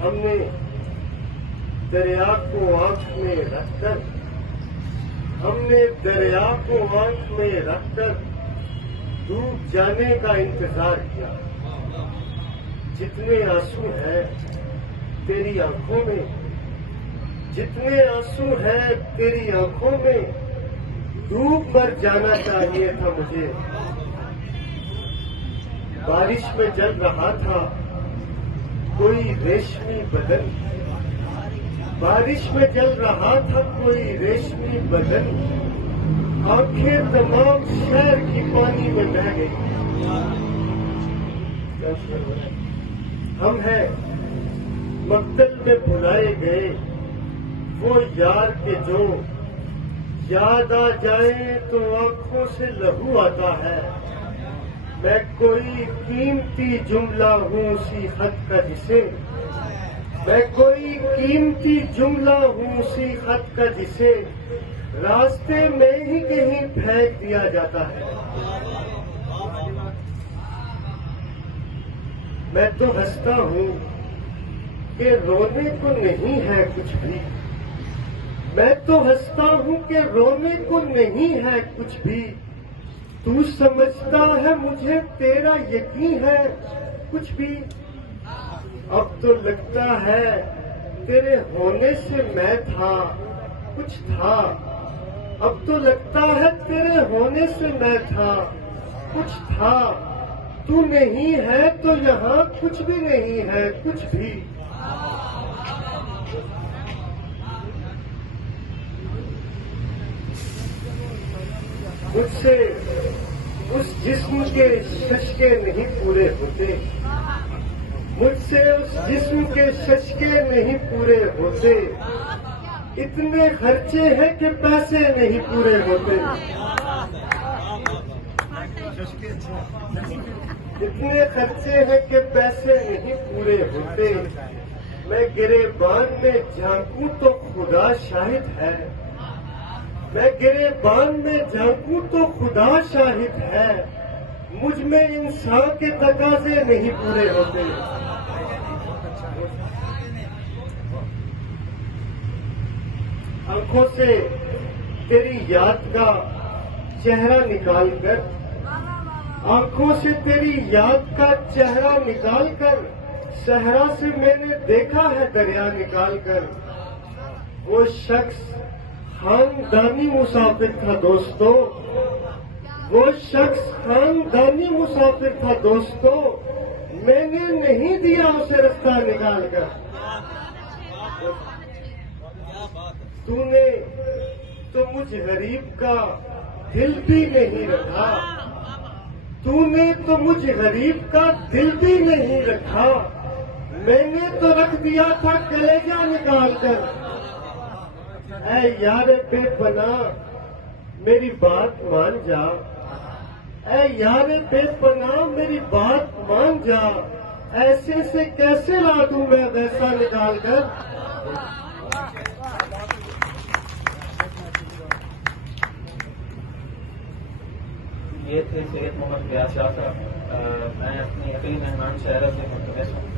हमने दरिया को आंख में रखकर डूब जाने का इंतजार किया। जितने आंसू हैं तेरी आंखों में, जितने आंसू हैं तेरी आंखों में, डूब मर जाना चाहिए था मुझे। बारिश में जल रहा था कोई रेशमी बदन, बारिश में जल रहा था कोई रेशमी बदन, आंखें तमाम शहर की पानी में बह गई। हम हैं मक्तल में बुलाए गए वो यार के जो याद आ जाए तो आंखों से लहू आता है। मैं कोई कीमती जुमला हूँ उसी खत का जिसे, मैं कोई कीमती जुमला हूँ उसी खत का जिसे रास्ते में ही कहीं फेंक दिया जाता है। मैं तो हंसता हूँ कि रोने को नहीं है कुछ भी, मैं तो हंसता हूँ कि रोने को नहीं है कुछ भी। तू समझता है मुझे तेरा यकीन है कुछ भी। अब तो लगता है तेरे होने से मैं था कुछ था, अब तो लगता है तेरे होने से मैं था कुछ था। तू नहीं है तो यहाँ कुछ भी नहीं है कुछ भी। मुझसे उस जिस्म के शशके नहीं पूरे होते, मुझसे उस जिस्म के शशके नहीं पूरे होते। इतने खर्चे हैं कि पैसे नहीं पूरे होते, इतने खर्चे हैं कि पैसे नहीं पूरे होते। मैं गिरेबान में झांकूं तो खुदा शाहिद है, मैं गिरेबान में झांकूं तो खुदा शाहिद है। मुझ में इंसान के तकाजे नहीं पूरे होते। आंखों से तेरी याद का चेहरा निकालकर, आंखों से तेरी याद का चेहरा निकालकर, सहरा से मैंने देखा है दरिया निकालकर। वो शख्स खानदानी मुसाफिर था दोस्तों, वो शख्स खानदानी मुसाफिर था दोस्तों। मैंने नहीं दिया उसे रास्ता निकालकर। तूने तो मुझ गरीब का दिल भी नहीं रखा, तूने तो मुझ गरीब का दिल भी नहीं रखा। मैंने तो रख दिया था कलेजा निकालकर। ऐ यार बेपना मेरी बात मान जा, ऐ यार बेपना मेरी बात मान जा। ऐसे से कैसे ला दूं मैं वैसा निकाल कर। ये थे सैयद मोहम्मद रियाज शाह साहब। मैं अपनी अगली मेहमान शहरा से मुतवज्जह हूं।